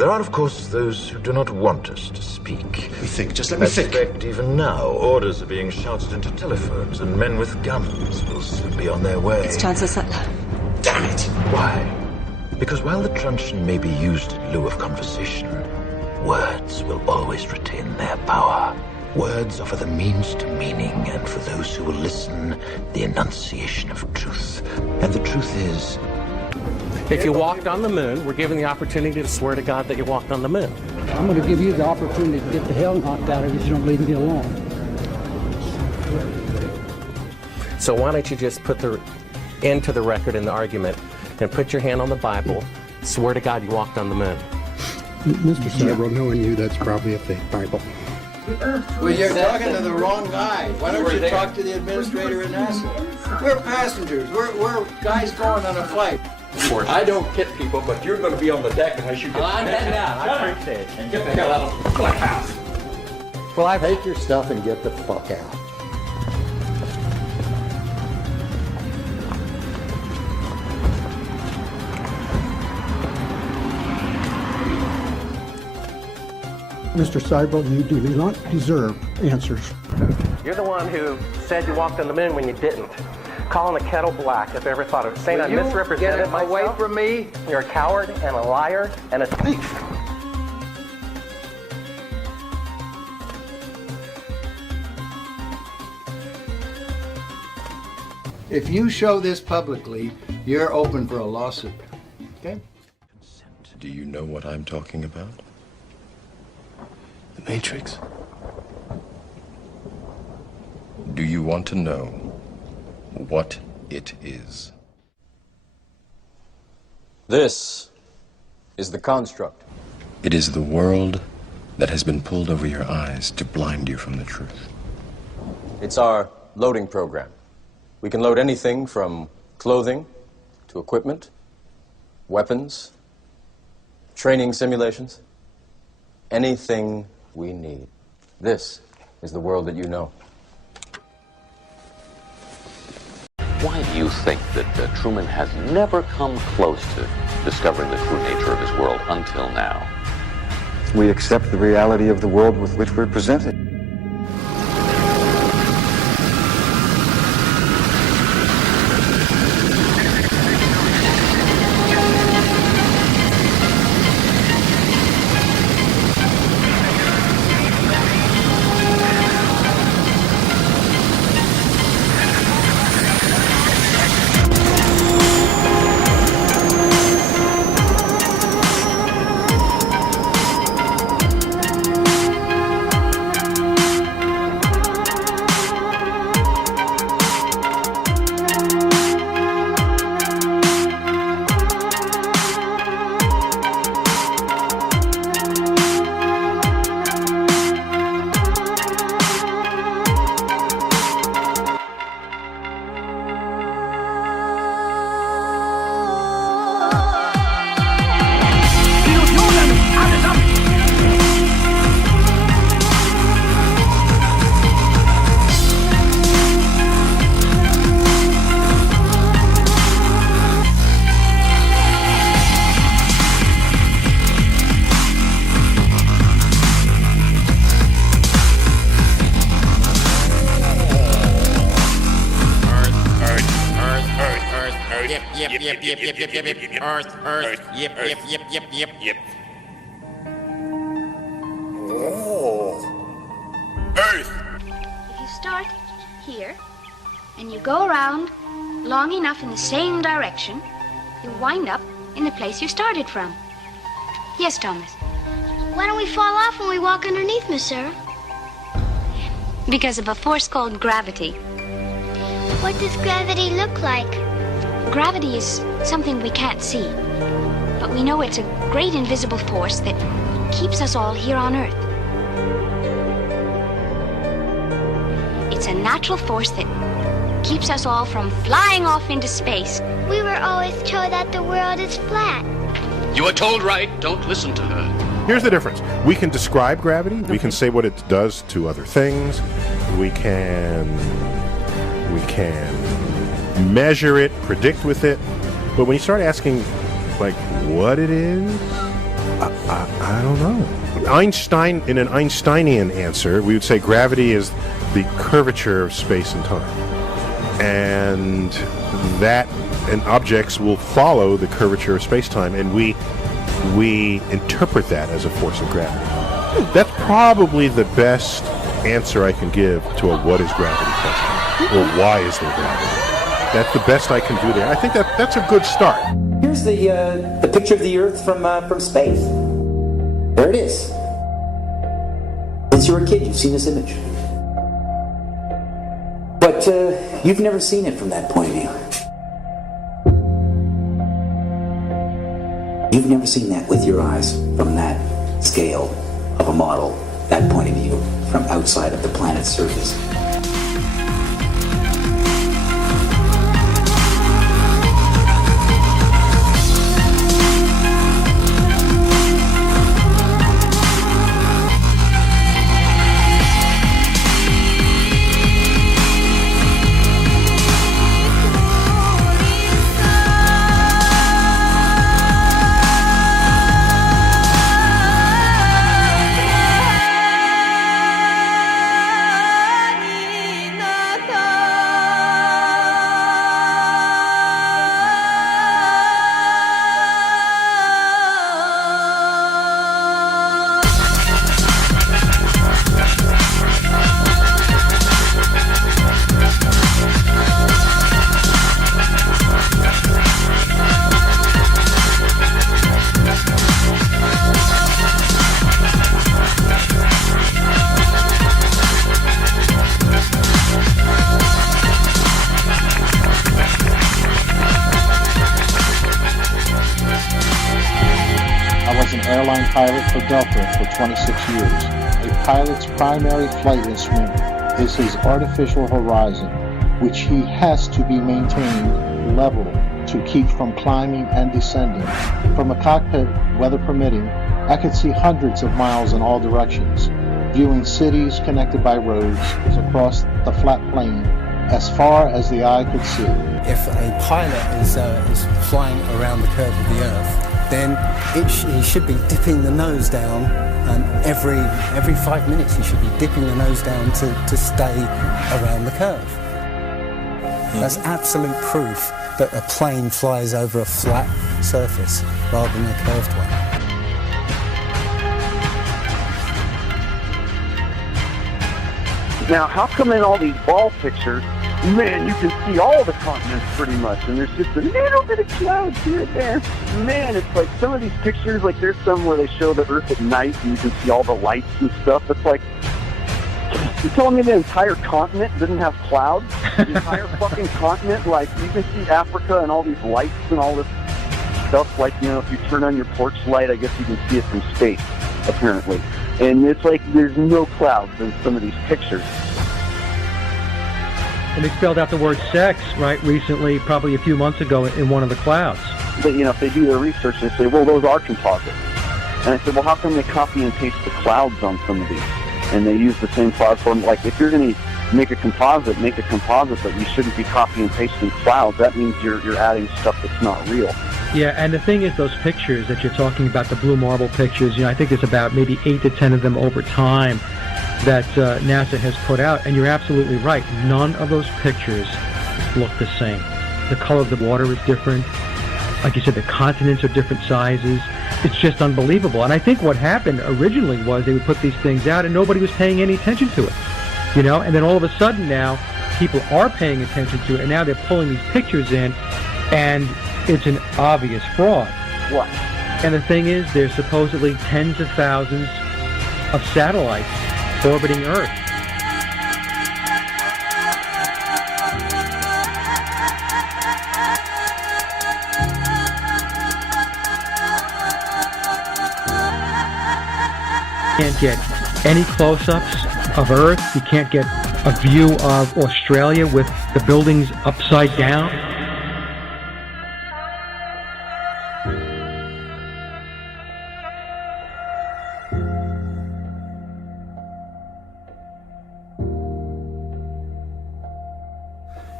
There are, of course, those who do not want us to speak. Just let me think. In fact, even now, orders are being shouted into telephones, and men with guns will soon be on their way. It's Chancellor Sattler. Damn it! Why? Because while the truncheon may be used in lieu of conversation, words will always retain their power. Words offer the means to meaning, and for those who will listen, the enunciation of truth. And the truth is... If you walked on the moon, we're given the opportunity to swear to God that you walked on the moon. I'm going to give you the opportunity to get the hell knocked out of you if you don't leave me alone. So why don't you just put the end to the record in the argument and put your hand on the Bible, swear to God you walked on the moon. Mr. Several, knowing you, that's probably a fake Bible. Well, you're talking to the wrong guy. Why don't you talk to the administrator at NASA? We're passengers. We're guys going on a flight. I don't hit people, but you're going to be on the deck unless you get... I'm heading out. I appreciate it. And get the hell out of the house. Well, take your stuff and get the fuck out. Mr. Seibel, you do not deserve answers. You're the one who said you walked on the moon when you didn't. Calling the kettle black if ever thought of it. Saying I misrepresented myself. Away from me. You're a coward and a liar and a thief. If you show this publicly, you're open for a lawsuit. Okay? Do you know what I'm talking about? The Matrix. Do you want to know what it is? This is the construct. It is the world that has been pulled over your eyes to blind you from the truth. It's our loading program. We can load anything from clothing to equipment, weapons, training simulations, anything we need. This is the world that you know. Why do you think that Truman has never come close to discovering the true nature of his world until now? We accept the reality of the world with which we're presented. Yep. Oh. Earth. If you start here and you go around long enough in the same direction, you wind up in the place you started from. Yes, Thomas. Why don't we fall off when we walk underneath, Miss Sarah? Because of a force called gravity. What does gravity look like? Gravity is something we can't see, but we know it's a great invisible force that keeps us all here on Earth. It's a natural force that keeps us all from flying off into space. We were always told that the world is flat. You were told right. Don't listen to her. Here's the difference. We can describe gravity. We can say what it does to other things. We can measure it, predict with it. But when you start asking, like, what it is, I don't know. Einstein, in an Einsteinian answer, we would say gravity is the curvature of space and time. And objects will follow the curvature of space-time, and we interpret that as a force of gravity. That's probably the best answer I can give to a what is gravity question, or why is there gravity. That's the best I can do there. I think that's a good start. Here's the picture of the Earth from space. There it is. Since you were a kid, you've seen this image. But you've never seen it from that point of view. You've never seen that with your eyes from that scale of a model, that point of view, from outside of the planet's surface. Pilot for Delta for 26 years. A pilot's primary flight instrument is his artificial horizon, which he has to be maintained level to keep from climbing and descending. From a cockpit, weather permitting, I could see hundreds of miles in all directions, viewing cities connected by roads across the flat plain as far as the eye could see. If a pilot is flying around the curve of the Earth, then he should be dipping the nose down, and every 5 minutes he should be dipping the nose down to stay around the curve. That's absolute proof that a plane flies over a flat surface rather than a curved one. Now, how come in all these ball pictures, man, you can see all the continents pretty much, and there's just a little bit of clouds here and there. Man, it's like some of these pictures, like there's some where they show the Earth at night and you can see all the lights and stuff. It's like, you're telling me the entire continent didn't have clouds? The entire fucking continent, like you can see Africa and all these lights and all this stuff, like, you know, if you turn on your porch light, I guess you can see it from space, apparently. And it's like there's no clouds in some of these pictures. And they spelled out the word sex, right, recently, probably a few months ago in one of the clouds. But, you know, if they do their research, they say, well, those are composites. And I said, well, how come they copy and paste the clouds on some of these? And they use the same cloud form. Like, if you're going to make a composite, but you shouldn't be copying and pasting clouds. That means you're adding stuff that's not real. Yeah, and the thing is, those pictures that you're talking about, the blue marble pictures, you know, I think there's about maybe 8 to 10 of them over time that NASA has put out, and you're absolutely right. None of those pictures look the same. The color of the water is different. Like you said, the continents are different sizes. It's just unbelievable. And I think what happened originally was they would put these things out and nobody was paying any attention to it. You know, and then all of a sudden now people are paying attention to it, and now they're pulling these pictures in, and it's an obvious fraud. What? And the thing is, there's supposedly tens of thousands of satellites orbiting Earth. You can't get any close-ups of Earth. You can't get a view of Australia with the buildings upside down.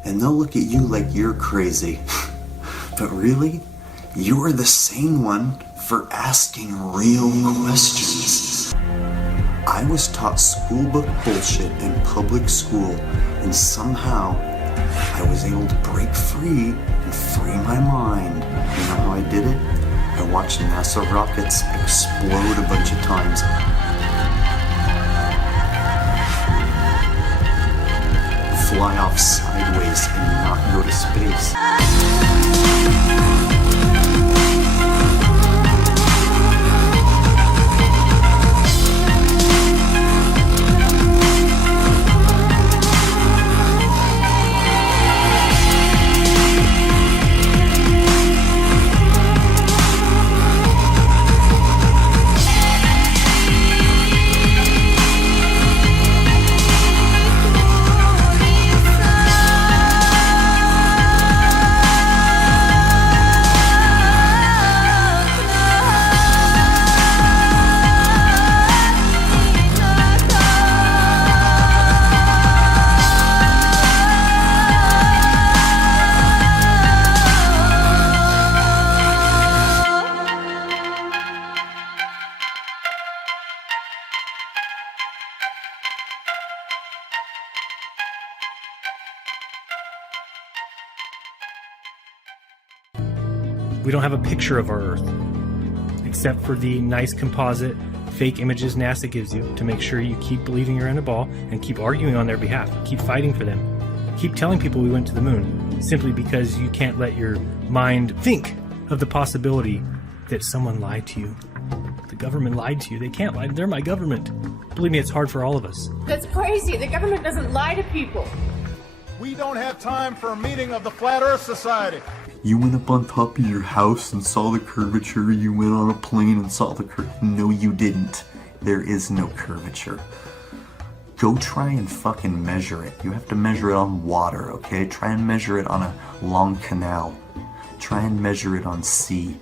And they'll look at you like you're crazy. But really, You're the sane one for asking real questions. I was taught schoolbook bullshit in public school, and somehow I was able to break free and free my mind. You know how I did it? I watched NASA rockets explode a bunch of times. Fly off sideways and not go to space. We don't have a picture of our Earth, except for the nice composite fake images NASA gives you to make sure you keep believing you're in a ball and keep arguing on their behalf, keep fighting for them, keep telling people we went to the moon, simply because you can't let your mind think of the possibility that someone lied to you. The government lied to you. They can't lie. They're my government. Believe me, it's hard for all of us. That's crazy. The government doesn't lie to people. We don't have time for a meeting of the Flat Earth Society. You went up on top of your house and saw the curvature. You went on a plane and saw the curvature. No, you didn't. There is no curvature. Go try and fucking measure it. You have to measure it on water, okay? Try and measure it on a long canal. Try and measure it on sea.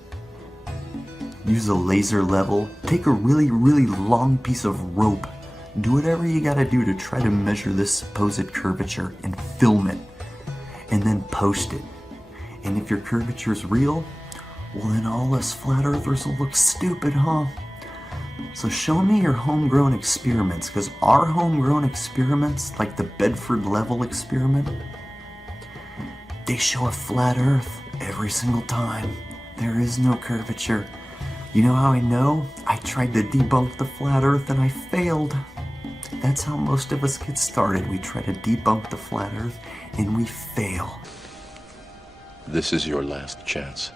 Use a laser level. Take a really, really long piece of rope. Do whatever you gotta do to try to measure this supposed curvature and film it. And then post it. And if your curvature is real, well then all us flat earthers will look stupid, huh? So show me your homegrown experiments, because our homegrown experiments, like the Bedford level experiment, they show a flat earth every single time. There is no curvature. You know how I know? I tried to debunk the flat earth and I failed. That's how most of us get started. We try to debunk the flat earth and we fail. This is your last chance.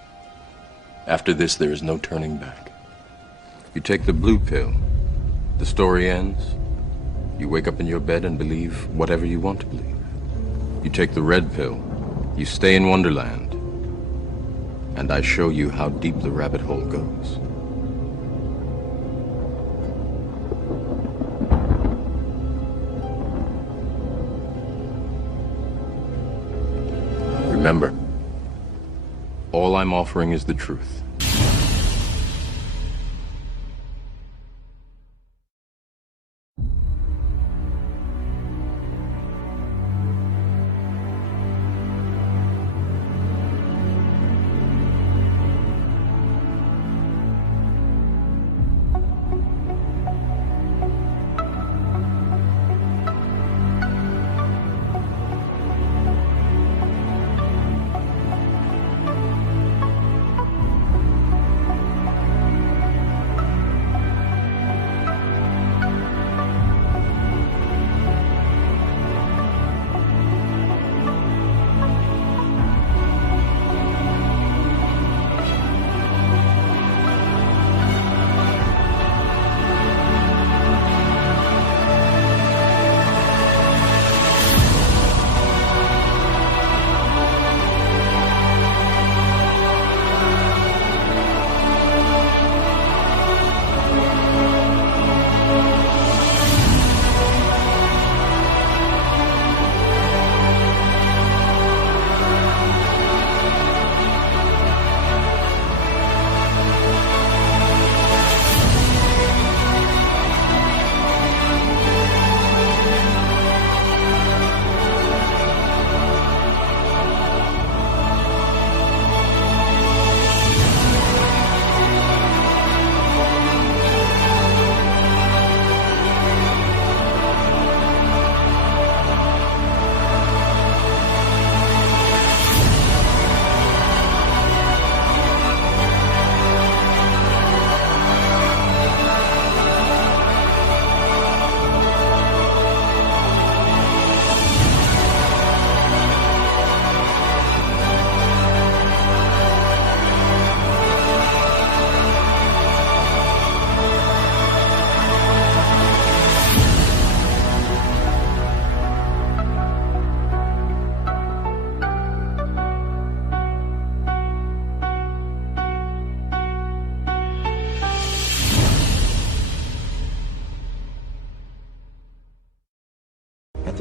After this, there is no turning back. You take the blue pill, the story ends. You wake up in your bed and believe whatever you want to believe. You take the red pill, you stay in Wonderland, and I show you how deep the rabbit hole goes. Remember, all I'm offering is the truth.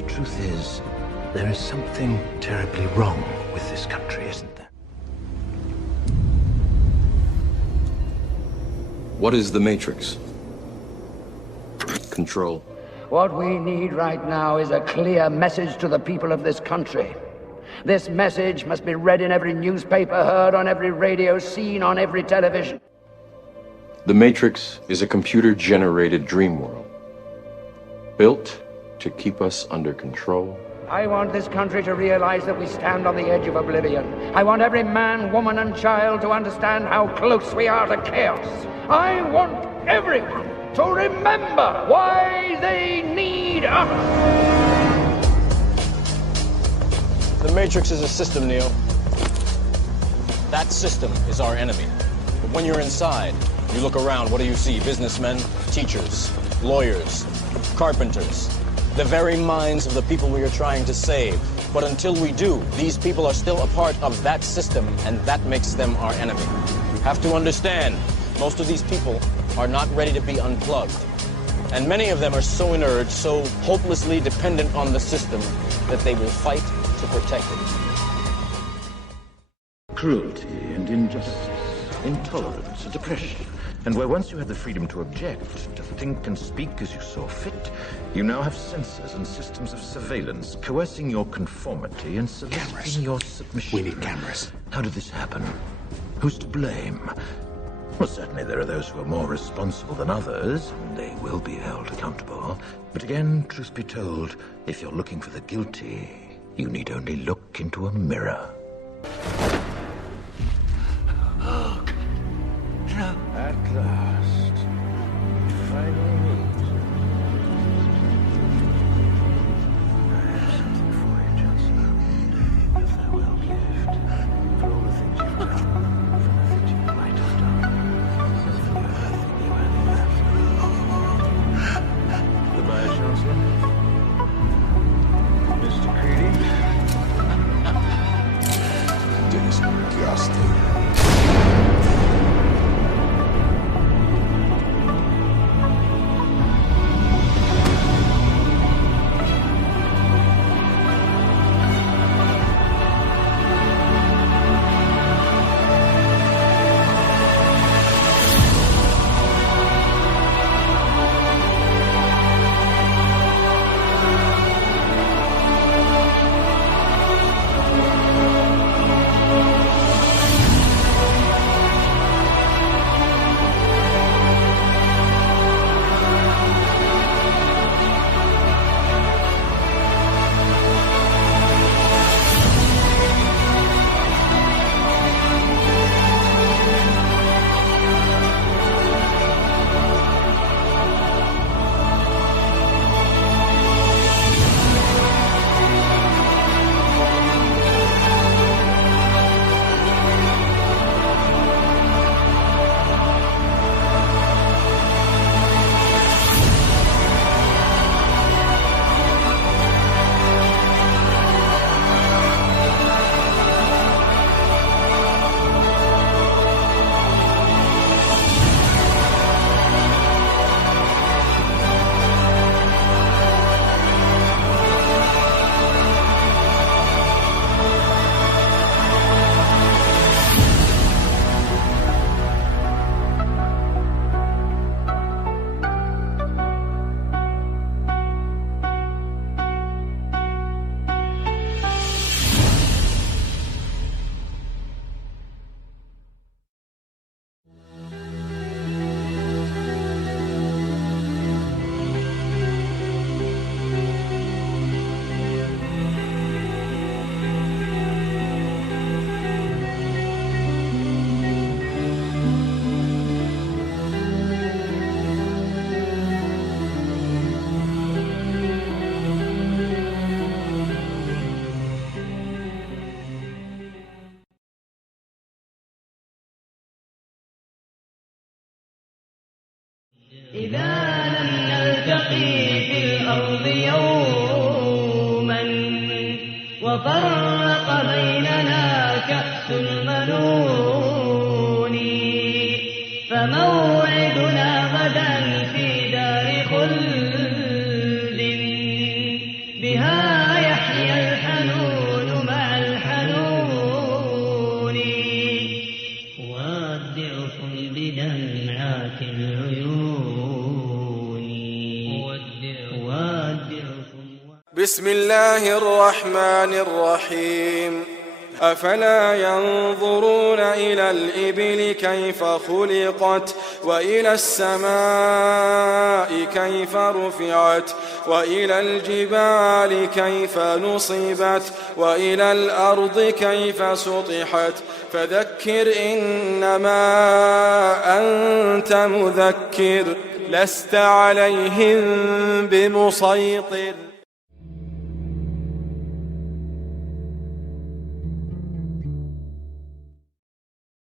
the truth is, there is something terribly wrong with this country, isn't there? What is the Matrix? Control. What we need right now is a clear message to the people of this country. This message must be read in every newspaper, heard on every radio, seen on every television. The Matrix is a computer-generated dream world, built to keep us under control. I want this country to realize that we stand on the edge of oblivion. I want every man, woman, and child to understand how close we are to chaos. I want everyone to remember why they need us. The Matrix is a system, Neo. That system is our enemy. But when you're inside, you look around, what do you see? Businessmen, teachers, lawyers, carpenters, the very minds of the people we are trying to save. But until we do, these people are still a part of that system, and that makes them our enemy. You have to understand, most of these people are not ready to be unplugged. And many of them are so inert, so hopelessly dependent on the system, that they will fight to protect it. Cruelty and injustice, intolerance and oppression. And where once you had the freedom to object, to think and speak as you saw fit, you now have censors and systems of surveillance coercing your conformity and soliciting your submission. We need cameras. How did this happen? Who's to blame? Well, certainly there are those who are more responsible than others, and they will be held accountable. But again, truth be told, if you're looking for the guilty, you need only look into a mirror. At last, finally meet. I have something for you, Johnson. A farewell gift for all the things you've done, for the things you might have done, and for the other thing you had left. Goodbye, Chancellor. Mr. Creedy. Disgusting. إذا لم نلتقي في الأرض يوما وفرق بيننا كأس المنون فموعدنا غدا في دار خلد بها ذات العيون. بسم الله الرحمن الرحيم. أفلا ينظرون إلى الإبل كيف خلقت وإلى السماء كيف رفعت وإلى الجبال كيف نصبت وإلى الأرض كيف سطحت فذكر إنما أنت مذكر لست عليهم بمسيطر.